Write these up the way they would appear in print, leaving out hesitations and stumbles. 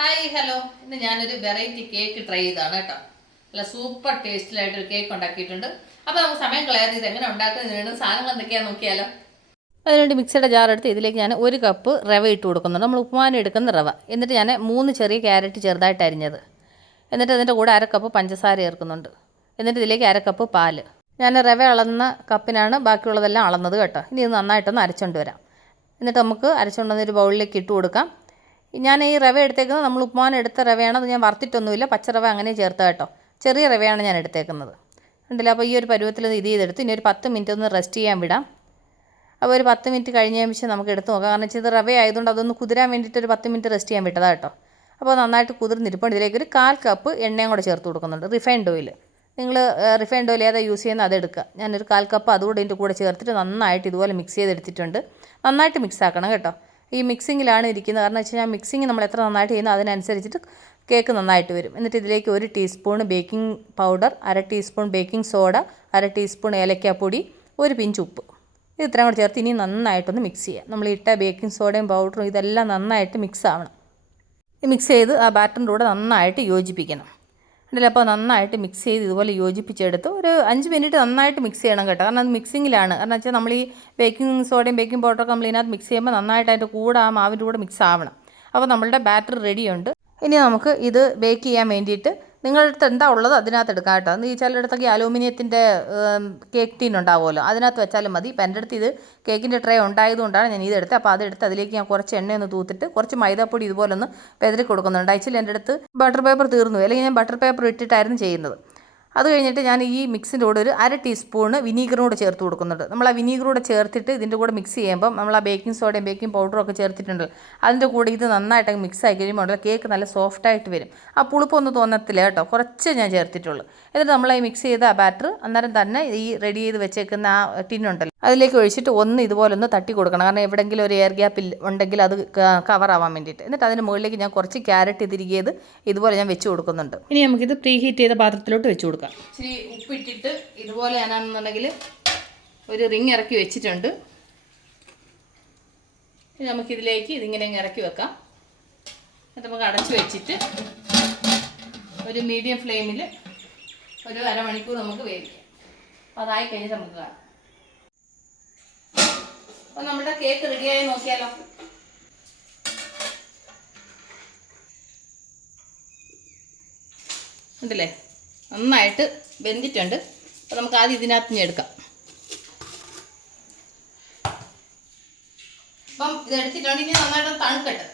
Hi hello, ഇന്ന് ഞാനൊരു variety cake try ചെയ്താണ് കേട്ടോ. നല്ല സൂപ്പർ ടേസ്റ്റിലായിട്ടൊരു കേക്ക് ഉണ്ടാക്കിയിട്ടുണ്ട്. അപ്പോൾ നമുക്ക് സമയം കളയാതെ ഇത് എങ്ങനെ ഉണ്ടാക്കുന്നതിന് സാധനങ്ങൾ എന്തൊക്കെയാണെന്ന് നോക്കിയാലോ. അതിനുവേണ്ടി മിക്സിയുടെ ജാർ എടുത്ത് ഇതിലേക്ക് ഞാൻ 1 കപ്പ് റവ ഇട്ട് കൊടുക്കുന്നുണ്ട്. നമ്മൾ ഉപ്പുമാവിന് എടുക്കുന്ന റവ. എന്നിട്ട് ഞാൻ 3 ചെറിയ ക്യാരറ്റ് ചെറുതായിട്ട് അരിഞ്ഞത്. എന്നിട്ട് അതിൻ്റെ കൂടെ 1/2 കപ്പ് പഞ്ചസാര ചേർക്കുന്നുണ്ട്. എന്നിട്ട് ഇതിലേക്ക് 1/2 കപ്പ് പാല്. ഞാൻ റവ അളന്ന കപ്പിനാണ് ബാക്കിയുള്ളതെല്ലാം അളന്നത് കേട്ടോ. ഇനി ഇത് നന്നായിട്ടൊന്ന് അരച്ചുകൊണ്ട് വരാം. എന്നിട്ട് നമുക്ക് അരച്ചുകൊണ്ടുവന്നൊരു ബൗളിലേക്ക് ഇട്ട് കൊടുക്കാം. ഞാൻ ഈ റവ എടുത്തേക്കുന്നത് നമ്മൾ ഉപ്പുമാവിന് എടുത്ത റവയാണ്. അത് ഞാൻ വറുത്തിട്ടൊന്നുമില്ല, പച്ചറവ അങ്ങനെ ചേർത്ത കേട്ടോ. ചെറിയ റവയാണ് ഞാൻ എടുത്തേക്കുന്നത്. ഉണ്ടല്ലോ. അപ്പോൾ ഈ ഒരു പരുവത്തിൽ ഇത് ചെയ്തെടുത്ത് ഇനി ഒരു 10 മിനിറ്റ് ഒന്ന് റെസ്റ്റ് ചെയ്യാൻ വിടാം. അപ്പോൾ ഒരു 10 മിനിറ്റ് കഴിഞ്ഞ ശേഷം നമുക്ക് എടുത്ത് നോക്കാം. കാരണം വെച്ചാൽ ഇത് റവ ആയതുകൊണ്ട് അതൊന്ന് കുതിരാൻ വേണ്ടിയിട്ട് ഒരു 10 മിനിറ്റ് റെസ്റ്റ് ചെയ്യാൻ വിട്ടതാണ് കേട്ടോ. അപ്പോൾ നന്നായിട്ട് കുതിർന്നിരിപ്പോൾ ഇതിലേക്ക് ഒരു 1/4 കപ്പ് എണ്ണയും കൂടെ ചേർത്ത് കൊടുക്കുന്നുണ്ട്. Refined oil. നിങ്ങൾ റിഫൈൻഡ് ഓയിൽ ഏതാ യൂസ് ചെയ്യുന്നത് അതെടുക്കുക. ഞാനൊരു 1/4 കപ്പ് അതുകൂടെ ഇതിൻ്റെ കൂടെ ചേർത്തിട്ട് നന്നായിട്ട് ഇതുപോലെ മിക്സ് ചെയ്തെടുത്തിട്ടുണ്ട്. നന്നായിട്ട് മിക്സ് ആക്കണം കേട്ടോ. ഈ മിക്സിങ്ങിലാണ് ഇരിക്കുന്നത്. കാരണം വെച്ച് കഴിഞ്ഞാൽ മിക്സിങ് നമ്മൾ എത്ര നന്നായിട്ട് ചെയ്യുന്നു അതിനനുസരിച്ചിട്ട് കേക്ക് നന്നായിട്ട് വരും. എന്നിട്ട് ഇതിലേക്ക് 1 teaspoon baking powder, 1/2 teaspoon baking soda, 1/2 teaspoon ഏലക്കാപ്പൊടി, 1 പിഞ്ച് ഉപ്പ്, ഇത് ഇത്രയും കൂടെ ചേർത്ത് ഇനി നന്നായിട്ടൊന്ന് മിക്സ് ചെയ്യുക. നമ്മൾ ഇട്ട ബേക്കിംഗ് സോഡയും പൗഡറും ഇതെല്ലാം നന്നായിട്ട് മിക്സ് ആവണം. മിക്സ് ചെയ്ത് ആ ബാറ്ററിൻ്റെ കൂടെ നന്നായിട്ട് യോജിപ്പിക്കണം. ഉണ്ടല്ലോ. അപ്പോൾ നന്നായിട്ട് മിക്സ് ചെയ്ത് ഇതുപോലെ യോജിപ്പിച്ചെടുത്ത് ഒരു 5 മിനിറ്റ് നന്നായിട്ട് മിക്സ് ചെയ്യണം കേട്ടോ. കാരണം അത് മിക്സിങ്ങിലാണ്. കാരണം വെച്ചാൽ നമ്മൾ ഈ ബേക്കിംഗ് സോഡയും ബേക്കിംഗ് പൗഡറൊക്കെ നമ്മൾ ഇതിനകത്ത് മിക്സ് ചെയ്യുമ്പോൾ നന്നായിട്ട് അതിൻ്റെ കൂടെ ആ മാവിൻ്റെ കൂടെ മിക്സ് ആവണം. അപ്പോൾ നമ്മളുടെ ബാറ്റർ റെഡിയുണ്ട്. ഇനി നമുക്ക് ഇത് ബേക്ക് ചെയ്യാൻ വേണ്ടിയിട്ട് നിങ്ങളുടെ അടുത്ത് എന്താ ഉള്ളത് അതിനകത്ത് എടുക്കാം കേട്ടോ. ഈ ചിലയിടത്തൊക്കെ അലൂമിനിയത്തിൻ്റെ കേക്ക് ടീൻ ഉണ്ടാവുമല്ലോ, അതിനകത്ത് വെച്ചാലും മതി. ഇപ്പം എൻ്റെ അടുത്ത് ഇത് കേക്കിൻ്റെ ട്രേ ഉണ്ടായതുകൊണ്ടാണ് ഞാൻ ഇതെടുത്തത്. അപ്പോൾ അതെടുത്ത് അതിലേക്ക് ഞാൻ കുറച്ച് എണ്ണയൊന്ന് തൂത്തിട്ട് കുറച്ച് മൈദാപ്പൊടി ഇതുപോലെ ഒന്ന് പെതറി കൊടുക്കുന്നുണ്ട്. ആക്ച്വലി എൻ്റെ അടുത്ത് ബട്ടർ പേപ്പർ തീർന്നു, അല്ലെങ്കിൽ ഞാൻ ബട്ടർ പേപ്പർ ഇട്ടിട്ടായിരുന്നു ചെയ്യുന്നത്. അത് കഴിഞ്ഞിട്ട് ഞാൻ ഈ മിക്സിൻ്റെ കൂടെ ഒരു 1/2 ടീസ്പൂണ് വിനീഗറും കൂടെ ചേർത്ത് കൊടുക്കുന്നുണ്ട്. നമ്മൾ ആ വിനീഗർ കൂടെ ചേർത്തിട്ട് ഇതിൻ്റെ കൂടെ മിക്സ് ചെയ്യുമ്പം നമ്മൾ ആ ബേക്കിംഗ് സോഡയും ബേക്കിംഗ് പൗഡറും ഒക്കെ ചേർത്തിട്ടുണ്ട്. അതിൻ്റെ കൂടെ ഇത് നന്നായിട്ട് മിക്സ് ആക്കി കഴിയുമ്പോൾ കേക്ക് നല്ല സോഫ്റ്റായിട്ട് വരും. ആ പുളിപ്പൊന്നും തോന്നത്തില്ല കേട്ടോ. കുറച്ച് ഞാൻ ചേർത്തിട്ടുള്ളൂ. എന്നിട്ട് നമ്മൾ ഈ മിക്സ് ചെയ്ത ആ ബാറ്റർ അന്നേരം തന്നെ ഈ റെഡി ചെയ്ത് വെച്ചേക്കുന്ന ആ ടിന്നുണ്ടല്ലോ അതിലേക്ക് ഒഴിച്ചിട്ട് ഇതുപോലെ ഒന്ന് തട്ടി കൊടുക്കണം. കാരണം എവിടെയെങ്കിലും ഒരു എയർ ഗ്യാപ്പ് ഉണ്ടെങ്കിൽ അത് കവർ ആവാൻ വേണ്ടിയിട്ട്. എന്നിട്ട് അതിന് മുകളിലേക്ക് ഞാൻ കുറച്ച് ക്യാരറ്റ് തിരികിയത് ഇതുപോലെ ഞാൻ വെച്ച് കൊടുക്കുന്നുണ്ട്. ഇനി നമുക്കിത് പ്രീ ഹീറ്റ് ചെയ്ത പാത്രത്തിലോട്ട് വെച്ച് കൊടുക്കാം. ഇച്ചിരി ഉപ്പിട്ടിട്ട് ഇതുപോലെ ഞാനാണെന്നുണ്ടെങ്കിൽ ഒരു റിങ് ഇറക്കി വെച്ചിട്ടുണ്ട്. ഇനി നമുക്കിതിലേക്ക് ഇതിങ്ങനെ ഇറക്കി വെക്കാം. എന്നിട്ട് നമുക്ക് അടച്ചു വെച്ചിട്ട് ഒരു മീഡിയം ഫ്ലെയിമിൽ ഒരു അരമണിക്കൂർ നമുക്ക് വേവിക്കാം. അപ്പോൾ അതായി കഴിഞ്ഞിട്ട് നമുക്ക് കാണാം. അപ്പോൾ നമ്മുടെ കേക്ക് റെഡിയായി നോക്കിയാലോ. ഉണ്ടല്ലേ, നന്നായിട്ട് വെന്തിട്ടുണ്ട്. അപ്പോൾ നമുക്ക് ആദ്യം ഇതിനകത്ത് നിന്ന് എടുക്കാം. അപ്പം ഇതെടുത്തിട്ടുണ്ട്. ഇനി നന്നായിട്ട് തണുക്കട്ടെ.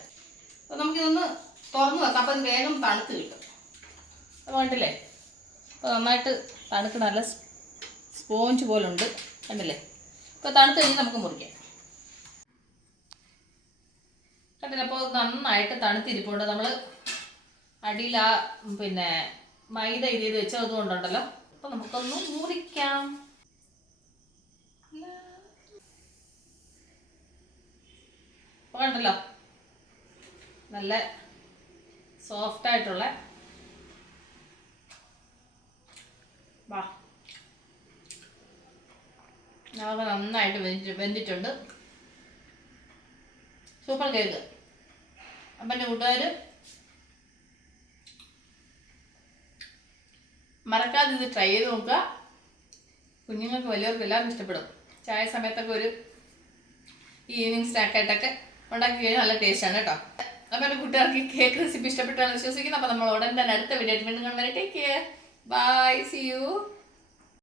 അപ്പോൾ നമുക്കിതൊന്ന് തുറന്ന് വെക്കാം. അപ്പോൾ ഇത് വേഗം തണുത്ത് കിട്ടും. അപ്പോൾ കണ്ടില്ലേ, അപ്പോൾ നന്നായിട്ട് തണുക്ക് നല്ല സ്പോഞ്ച് പോലെ ഉണ്ട്. കണ്ടില്ലേ. അപ്പോൾ തണുത്ത് കഴിഞ്ഞ് നമുക്ക് മുറിക്കാം. കണ്ടില്ല, അപ്പോൾ നന്നായിട്ട് തണുത്തിരിപ്പുണ്ട്. നമ്മൾ അടിയിൽ ആ മൈദ ഇത് ചെയ്ത് വെച്ചത് കൊണ്ടുണ്ടല്ലോ. അപ്പോൾ നമുക്കൊന്ന് മുറിക്കാം. അപ്പോൾ കണ്ടല്ലോ, നല്ല സോഫ്റ്റായിട്ടുള്ള നമുക്ക് നന്നായിട്ട് വെന്തിട്ടുണ്ട്. Super cake. അപ്പം എൻ്റെ കൂട്ടുകാർ മറക്കാതെ ഇത് ട്രൈ ചെയ്ത് നോക്കുക. കുഞ്ഞുങ്ങൾക്ക് വലിയവർക്ക് എല്ലാവർക്കും ഇഷ്ടപ്പെടും. ചായ സമയത്തൊക്കെ ഒരു ഈവനിങ് സ്നാക്കായിട്ടൊക്കെ ഉണ്ടാക്കി കഴിഞ്ഞാൽ നല്ല ടേസ്റ്റാണ് കേട്ടോ. അപ്പോൾ എൻ്റെ കൂട്ടുകാർക്ക് ഈ കേക്ക് റെസിപ്പി ഇഷ്ടപ്പെട്ടാണ് വിശ്വസിക്കുന്നത്. അപ്പോൾ നമ്മൾ ഉടൻ തന്നെ അടുത്ത വീഡിയോ വീണ്ടും കാണാൻ. Take care, bye, see U.